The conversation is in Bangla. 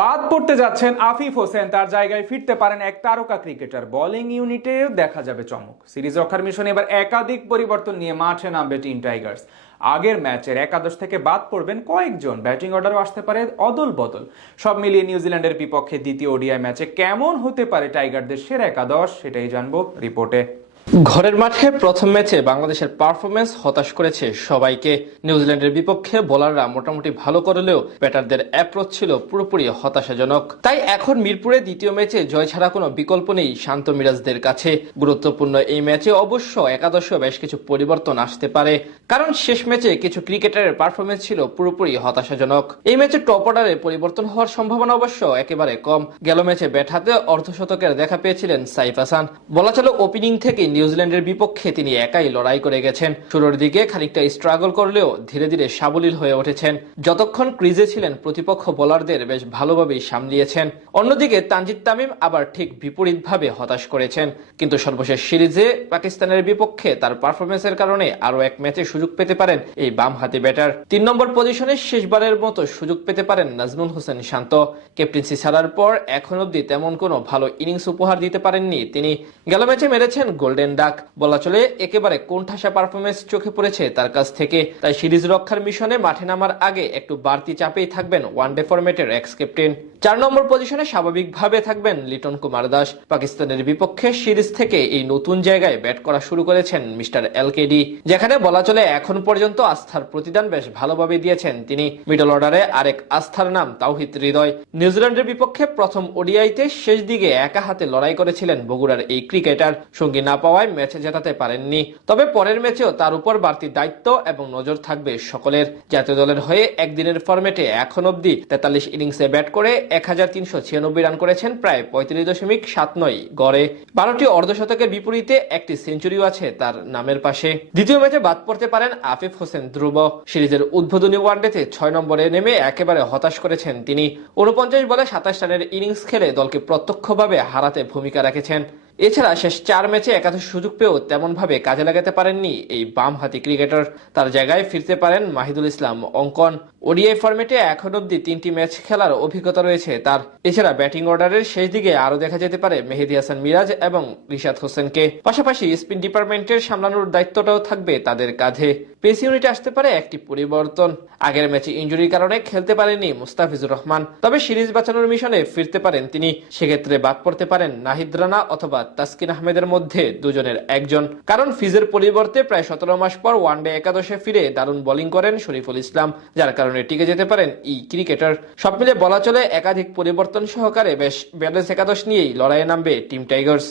বাদ পড়তে যাচ্ছেন আফিফ হোসেন, তার জায়গায় ফিরতে পারেন এক তারকা ক্রিকেটার। বোলিং ইউনিটে দেখা যাবে চমক। সিরিজ রক্ষার মিশনে এবার একাধিক পরিবর্তন নিয়ে মাঠে নামবে টিম টাইগার্স। আগের ম্যাচের একাদশ থেকে বাদ পড়বেন কয়েকজন, ব্যাটিং অর্ডারও আসতে পারে অদল বদল। সব মিলিয়ে নিউজিল্যান্ডের বিপক্ষে দ্বিতীয় ওডিআই ম্যাচে কেমন হতে পারে টাইগারদের সেরা একাদশ, সেটাই জানবো রিপোর্টে। ঘরের মাঠে প্রথম ম্যাচে বাংলাদেশের পারফরমেন্স হতাশ করেছে সবাইকে। নিউজিল্যান্ডের বিপক্ষে বোলাররা মোটামুটি ভালো করলেও ব্যাটারদের অ্যাপ্রোচ ছিল পুরোপুরি হতাশাজনক। তাই এখন মিরপুরে দ্বিতীয় ম্যাচে জয় ছাড়া কোনো বিকল্প নেই শান্ত মিরাজদের কাছে। গুরুত্বপূর্ণ এই ম্যাচে অবশ্য একাদশে বেশ কিছু পরিবর্তন আসতে পারে, কারণ শেষ ম্যাচে কিছু ক্রিকেটারের পারফরমেন্স ছিল পুরোপুরি হতাশাজনক। এই ম্যাচে টপ অর্ডারে পরিবর্তন হওয়ার সম্ভাবনা অবশ্য একেবারে কম। গেল ম্যাচে ব্যাট হাতে অর্ধশতকের দেখা পেয়েছিলেন সাইফ হাসান। বলা চলে ওপেনিং থেকে নিউজিল্যান্ডের বিপক্ষে তিনি একাই লড়াই করে গেছেন। শুরুর দিকে খানিকটা স্ট্রাগল করলেও ধীরে ধীরে সাবলীল হয়ে উঠেছেন। যতক্ষণ ক্রিজে ছিলেন প্রতিপক্ষ বোলারদের বেশ ভালোভাবেই সামলিয়েছেন। অন্যদিকে তানজিদ তামিম আবার ঠিক বিপরীতভাবে হতাশ করেছেন। কিন্তু সর্বশেষ সিরিজে পাকিস্তানের বিপক্ষে তার পারফরমেন্সের কারণে আরো এক ম্যাচে সুযোগ পেতে পারেন এই বামহাতি ব্যাটার। 3 নম্বর পজিশনে শেষবারের মতো সুযোগ পেতে পারেন নাজমুল হোসেন শান্ত। ক্যাপ্টেন্সি ছাড়ার পর এখন অব্দি তেমন কোনো ভালো ইনিংস উপহার দিতে পারেননি তিনি। গেল ম্যাচে মেরেছেন গোল্ডেন ডাক। বলা চলে একেবারে কোণঠাসা পারফরমেন্স চোখে পড়েছে তার কাছ থেকে। তাই সিরিজ রক্ষার মিশনে মাঠে নামার আগে একটু বাড়তি চাপেই থাকবেন ওয়ানডে ফরম্যাটের এক্স ক্যাপ্টেন। 4 নম্বর পজিশনে স্বাভাবিকভাবে থাকবেন লিটন কুমার দাস। পাকিস্তানের বিপক্ষে সিরিজ থেকে এই নতুন জায়গায় ব্যাট করা শুরু করেছেন মিস্টার এলকেডি, যেখানে বলা চলে এখন পর্যন্ত আস্থার প্রতিদান বেশ ভালোভাবে দিয়েছেন তিনি। মিডল অর্ডারে আরেক আস্থার নাম তাওহিদ হৃদয়। নিউজিল্যান্ডের বিপক্ষে প্রথম ওডিআইতে শেষ দিকে একা হাতে লড়াই করেছিলেন বগুড়ার এই ক্রিকেটার। সঙ্গী না পাওয়ায় ম্যাচে জেতাতে পারেননি। তবে পরের ম্যাচেও তার উপর বাড়তি দায়িত্ব এবং নজর থাকবে সকলের। জাতীয় দলের হয়ে একদিনের ফরম্যাটে এখন অব্দি 43 ইনিংসে ব্যাট করে 1396 রান করেছেন, প্রায় 35.79 গড়ে। 12টি অর্ধশতকের বিপরীতে একটি সেঞ্চুরিও আছে তার নামের পাশে। দ্বিতীয় ম্যাচে বাদ পড়তে পারেন আফিফ হোসেন ধ্রুব। সিরিজের উদ্বোধনী ওয়ানডেতে 6 নম্বরে নেমে একেবারে হতাশ করেছেন তিনি। 49 বলে 27 রানের ইনিংস খেলে দলকে প্রত্যক্ষভাবে হারাতে ভূমিকা রেখেছেন। এছাড়া শেষ 4 ম্যাচে একাদশ সুযোগ পেয়েও তেমন ভাবে কাজে লাগাতে পারেননি এই বাম হাতি ক্রিকেটার। তার জায়গায় ফিরতে পারেন মাহিদুল ইসলাম অঙ্কন। ওডিআই ফরম্যাটে এখন অব্দি 3টি ম্যাচ খেলার অভিজ্ঞতা রয়েছে তার। এছাড়া ব্যাটিং অর্ডারের শেষ দিকে আরো দেখা যেতে পারে মেহেদী হাসান মিরাজ এবং রিশাদ হোসেনকে। পাশাপাশি স্পিন ডিপার্টমেন্টের সামলানোর দায়িত্বটাও থাকবে তাদের কাঁধে। পেস ইউনিটে আসতে পারে একটি পরিবর্তন। আগের ম্যাচে ইনজুরির কারণে খেলতে পারেননি মুস্তাফিজুর রহমান, তবে সিরিজ বাঁচানোর মিশনে ফিরতে পারেন তিনি। সেক্ষেত্রে বাদ পড়তে পারেন নাহিদ রানা অথবা তাসকিন আহমেদের মধ্যে দুজনের একজন, কারণ ফিজের পরিবর্তে প্রায় 17 মাস পর ওয়ানডে একাদশে ফিরে দারুণ বোলিং করেন শরীফুল ইসলাম, যার কারণে টিকে যেতে পারেন এই ক্রিকেটার। সব মিলে বলা চলে একাধিক পরিবর্তন সহকারে বেশ ব্যালেন্স একাদশ নিয়েই লড়াইয়ে নামবে টিম টাইগার্স।